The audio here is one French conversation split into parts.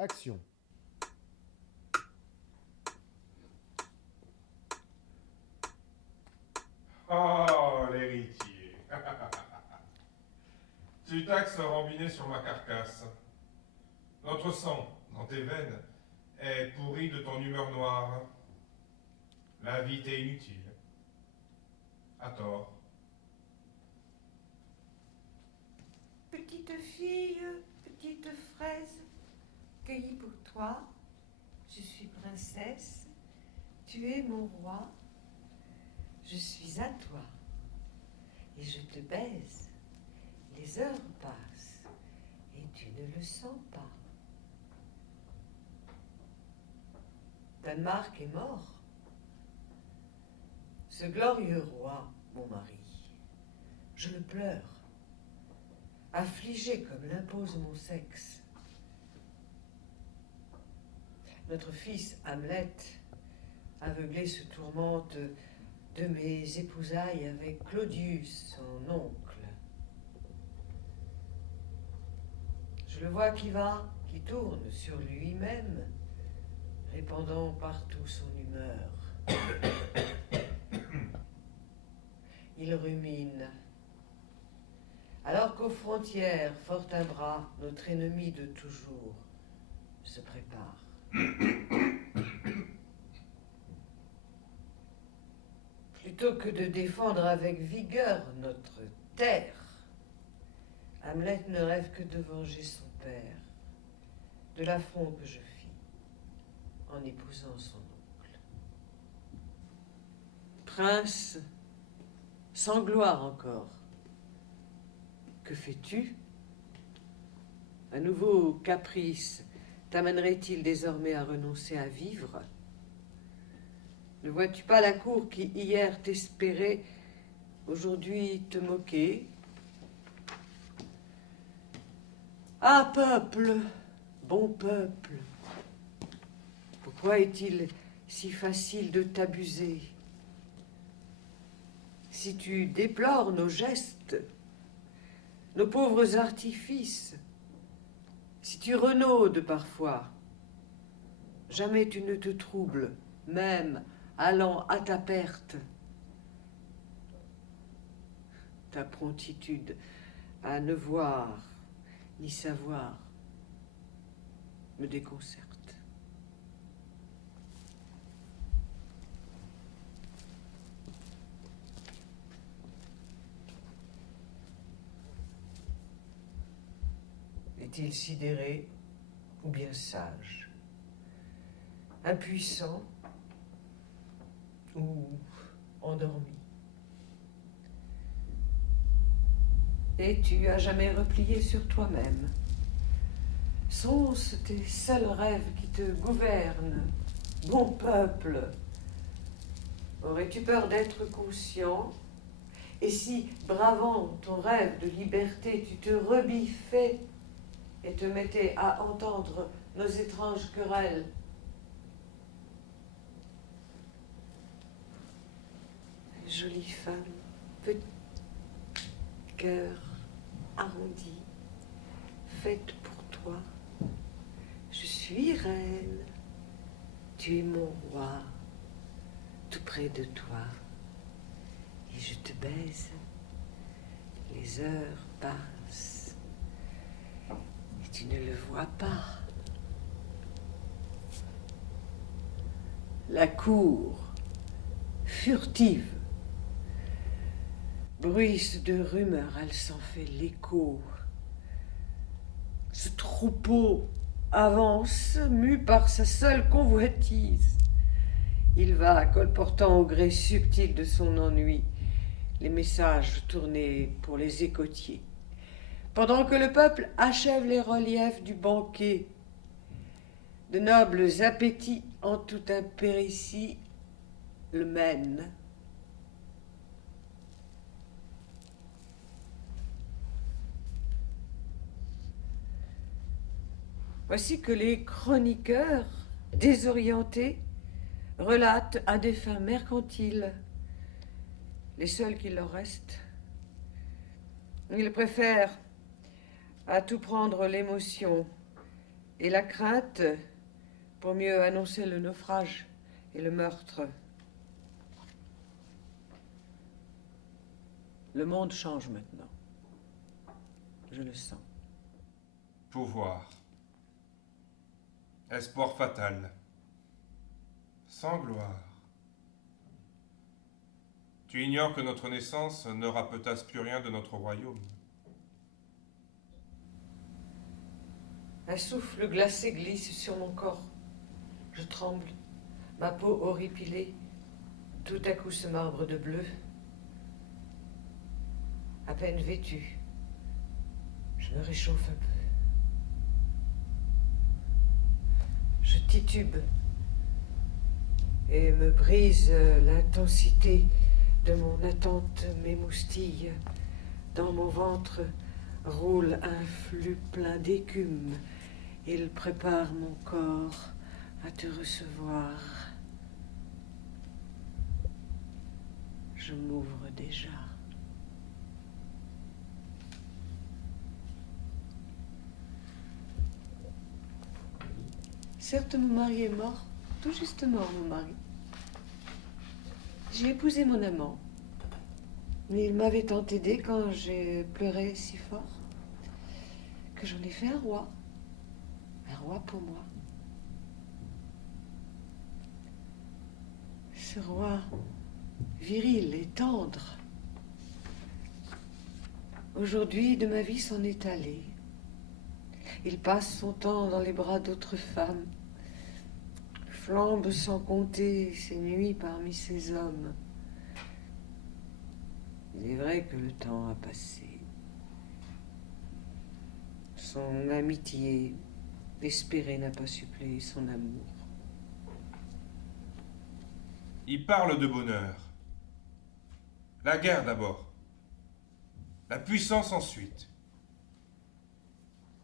Action. Oh, l'héritier. Tu taxes Rambinet sur ma carcasse. Notre sang, dans tes veines, est pourri de ton humeur noire. La vie t'est inutile. À tort. Petite fille, petite fraise, cueillie pour toi, je suis princesse, tu es mon roi, je suis à toi, et je te baise. Les heures passent, et tu ne le sens pas. Danemark est mort. Ce glorieux roi, mon mari, je le pleure, affligé comme l'impose mon sexe. Notre fils Hamlet, aveuglé, se tourmente de mes épousailles avec Claudius, son oncle. Je le vois qui va, qui tourne sur lui-même, répandant partout son humeur. Il rumine. Alors qu'aux frontières, fort à bras, notre ennemi de toujours se prépare. Plutôt que de défendre avec vigueur notre terre, Hamlet ne rêve que de venger son père, de l'affront que je fis en épousant son oncle. Prince, sans gloire encore, que fais-tu? Un nouveau caprice t'amènerait-il désormais à renoncer à vivre? Ne vois-tu pas la cour qui hier t'espérait, aujourd'hui te moquer? Ah, peuple, bon peuple, pourquoi est-il si facile de t'abuser? Si tu déplores nos gestes, nos pauvres artifices, si tu renaudes parfois, jamais tu ne te troubles, même allant à ta perte. Ta promptitude à ne voir ni savoir me déconcerte. Est-il sidéré ou bien sage, impuissant ou endormi? Et tu as jamais replié sur toi-même? Sont-ce tes seuls rêves qui te gouvernent, bon peuple? Aurais-tu peur d'être conscient? Et si, bravant ton rêve de liberté, tu te rebiffais et te mettais à entendre nos étranges querelles? Jolie femme, petit cœur arrondi, faite pour toi, je suis reine, tu es mon roi, tout près de toi, et je te baise, les heures passent, et tu ne le vois pas. La cour, furtive, bruisse de rumeurs, elle s'en fait l'écho. Ce troupeau avance, mu par sa seule convoitise. Il va, colportant au gré subtil de son ennui, les messages tournés pour les écotiers. Pendant que le peuple achève les reliefs du banquet, de nobles appétits en toute impéritie le mènent. Voici que les chroniqueurs, désorientés, relatent à des fins mercantiles, les seuls qu'il leur reste. Ils préfèrent à tout prendre l'émotion et la crainte pour mieux annoncer le naufrage et le meurtre. Le monde change maintenant. Je le sens. Pouvoir. Espoir fatal. Sans gloire. Tu ignores que notre naissance ne rapetasse plus rien de notre royaume. Un souffle glacé glisse sur mon corps. Je tremble, ma peau horripilée. Tout à coup ce marbre de bleu. À peine vêtue, je me réchauffe un peu. Je titube et me brise l'intensité de mon attente m'émoustille. Dans mon ventre roule un flux plein d'écume. Il prépare mon corps à te recevoir. Je m'ouvre déjà. Certes, mon mari est mort, tout juste mort, mon mari. J'ai épousé mon amant, mais il m'avait tant aidé quand j'ai pleuré si fort que j'en ai fait un roi pour moi. Ce roi viril et tendre, aujourd'hui de ma vie s'en est allé. Il passe son temps dans les bras d'autres femmes, flambe sans compter ses nuits parmi ces hommes. Il est vrai que le temps a passé. Son amitié espérée n'a pas suppléé son amour. Il parle de bonheur. La guerre d'abord. La puissance ensuite.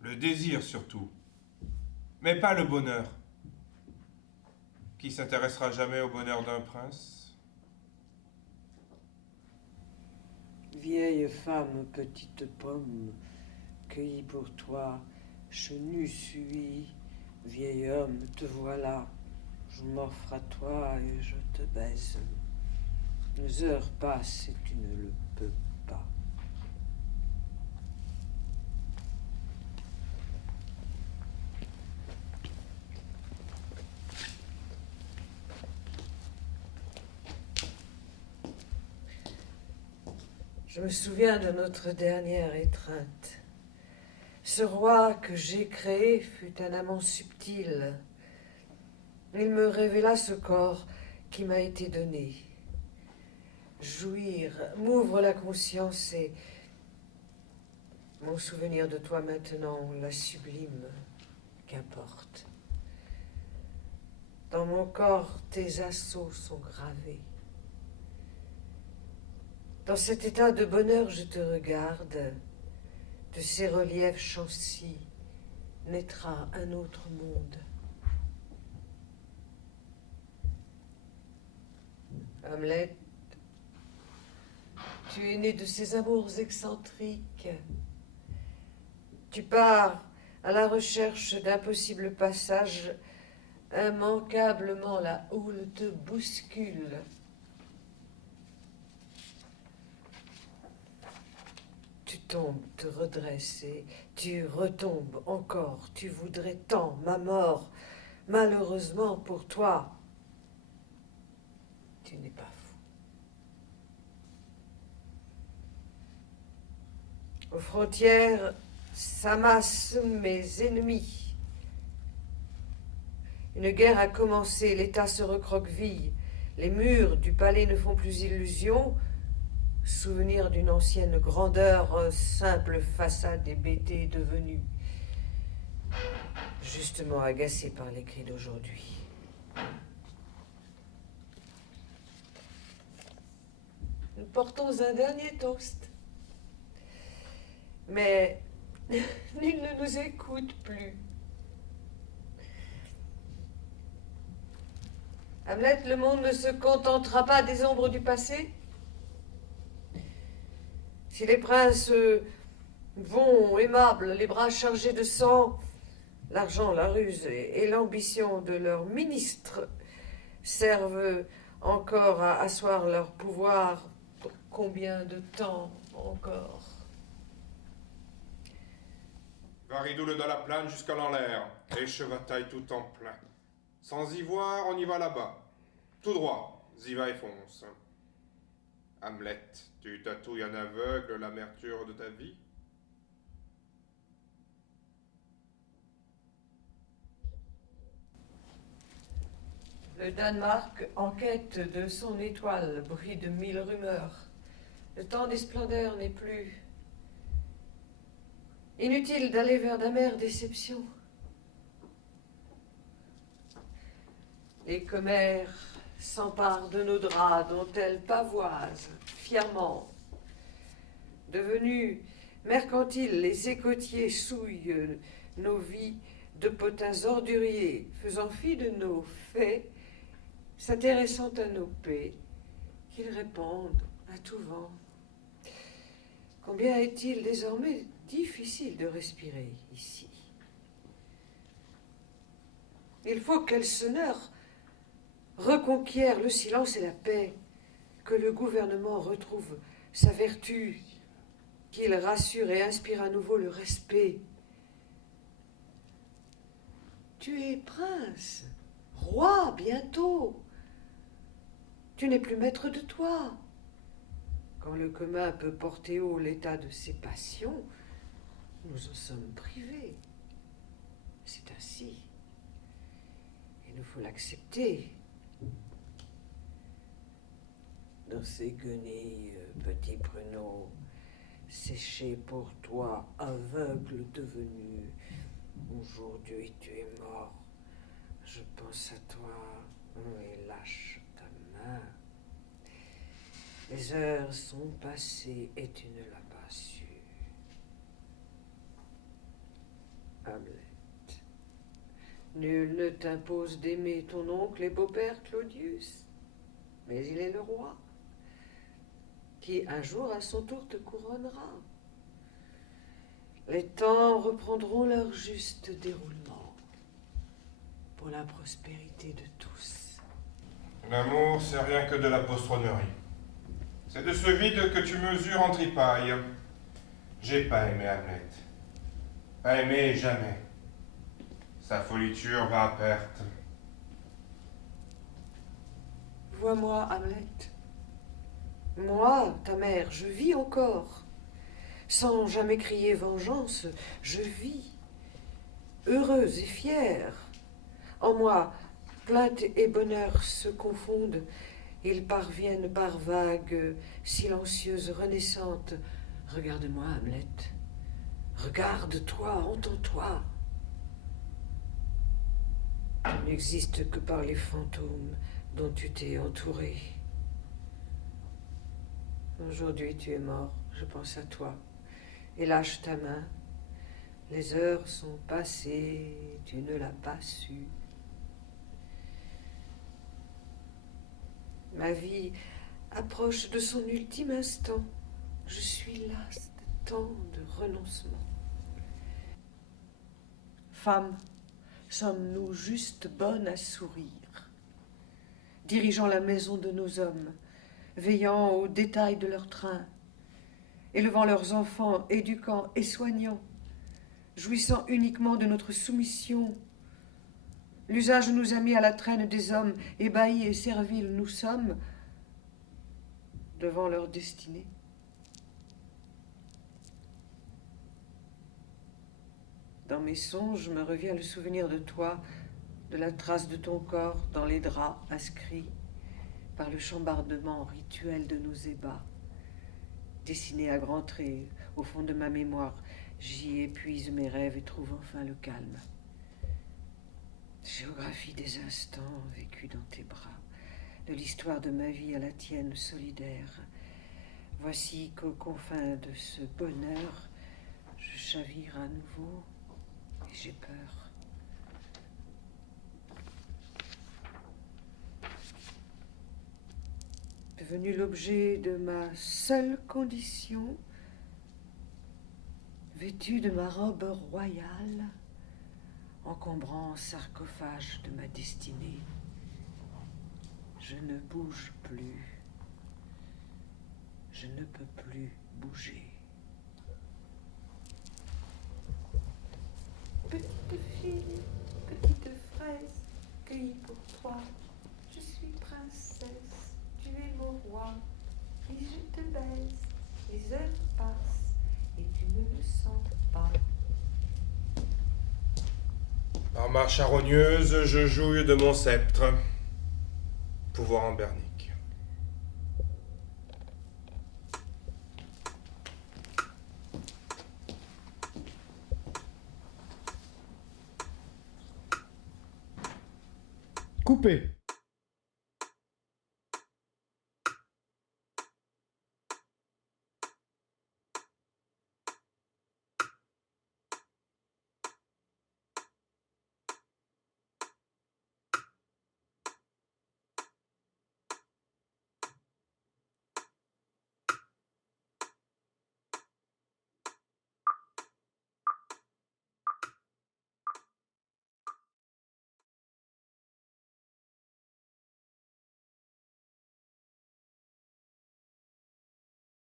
Le désir surtout. Mais pas le bonheur. Qui s'intéressera jamais au bonheur d'un prince? Vieille femme, petite pomme, cueillie pour toi, chenu suis. Vieil homme, te voilà, je m'offre à toi et je te baise. Les heures passent et tu ne le peux pas. Je me souviens de notre dernière étreinte. Ce roi que j'ai créé fut un amant subtil. Il me révéla ce corps qui m'a été donné. Jouir m'ouvre la conscience et mon souvenir de toi maintenant la sublime, qu'importe. Dans mon corps, tes assauts sont gravés. Dans cet état de bonheur, je te regarde. De ces reliefs chancis naîtra un autre monde. Hamlet, tu es né de ces amours excentriques. Tu pars à la recherche d'impossibles passages. Immanquablement, la houle te bouscule. Tu tombes, te redresses et tu retombes encore. Tu voudrais tant ma mort. Malheureusement pour toi, tu n'es pas fou. Aux frontières s'amassent mes ennemis. Une guerre a commencé, l'État se recroqueville. Les murs du palais ne font plus illusion. Souvenir d'une ancienne grandeur, simple façade hébétée devenue justement agacée par les cris d'aujourd'hui. Nous portons un dernier toast. Mais nul ne nous écoute plus. Hamlet, le monde ne se contentera pas des ombres du passé. Si les princes vont, aimables, les bras chargés de sang, L'argent, la ruse et l'ambition de leurs ministres servent encore à asseoir leur pouvoir. Pour combien de temps encore? Va ridoule dans la plane jusqu'à l'enlaire, et chevataille tout en plein. Sans y voir, on y va là-bas. Tout droit, y va et fonce. Hamlet, tu tatouilles en aveugle l'amertume de ta vie? Le Danemark, en quête de son étoile, bruit de 1000 rumeurs. Le temps des splendeurs n'est plus. Inutile d'aller vers d'amères déceptions. Les commères s'emparent de nos draps dont elles pavoisent fièrement. Devenus mercantiles, les écotiers souillent nos vies de potins orduriers, faisant fi de nos faits, s'intéressant à nos paix, qu'ils répandent à tout vent. Combien est-il désormais difficile de respirer ici? Il faut qu'Elseneur reconquiert le silence et la paix, que le gouvernement retrouve sa vertu, qu'il rassure et inspire à nouveau le respect. Tu es prince, roi bientôt. Tu n'es plus maître de toi. Quand le commun peut porter haut l'état de ses passions, nous en sommes privés. C'est ainsi. Il nous faut l'accepter. Dans ces guenilles, petit pruneau, séché pour toi, aveugle devenu, aujourd'hui tu es mort. Je pense à toi, et lâche ta main. Les heures sont passées et tu ne l'as pas su. Hamlet, nul ne t'impose d'aimer ton oncle et beau-père Claudius, mais il est le roi, qui un jour à son tour te couronnera. Les temps reprendront leur juste déroulement pour la prospérité de tous. L'amour, c'est rien que de la postronnerie. C'est de ce vide que tu mesures en tripaille. J'ai pas aimé Hamlet. Pas aimé jamais. Sa foliture va à perte. Vois-moi, Hamlet. Moi, ta mère, je vis encore. Sans jamais crier vengeance, je vis. Heureuse et fière. En moi, plainte et bonheur se confondent. Ils parviennent par vagues silencieuses renaissantes. Regarde-moi, Hamlet. Regarde-toi, entends-toi. Tu n'existes que par les fantômes dont tu t'es entouré. Aujourd'hui tu es mort, je pense à toi, et lâche ta main. Les heures sont passées, tu ne l'as pas su. Ma vie approche de son ultime instant. Je suis lasse de tant de renoncements. Femmes, sommes-nous juste bonnes à sourire, dirigeant la maison de nos hommes, veillant aux détails de leur train, élevant leurs enfants, éduquant et soignant, jouissant uniquement de notre soumission? L'usage nous a mis à la traîne des hommes, ébahis et serviles nous sommes devant leur destinée. Dans mes songes me revient le souvenir de toi, de la trace de ton corps dans les draps inscrits par le chambardement rituel de nos ébats. Dessiné à grands traits au fond de ma mémoire, j'y épuise mes rêves et trouve enfin le calme. Géographie des instants vécus dans tes bras, de l'histoire de ma vie à la tienne solidaire. Voici qu'aux confins de ce bonheur, je chavire à nouveau et j'ai peur. Devenu l'objet de ma seule condition, vêtue de ma robe royale, encombrant sarcophage de ma destinée. Je ne bouge plus. Je ne peux plus bouger. Petite fille, petite fraise, cueillie pour toi. Je suis princesse, tu es mon roi. Et je te baise, les heures passent et tu ne le sens pas. Par ma charogneuse, je jouis de mon sceptre. Pouvoir en bernique. Coupé.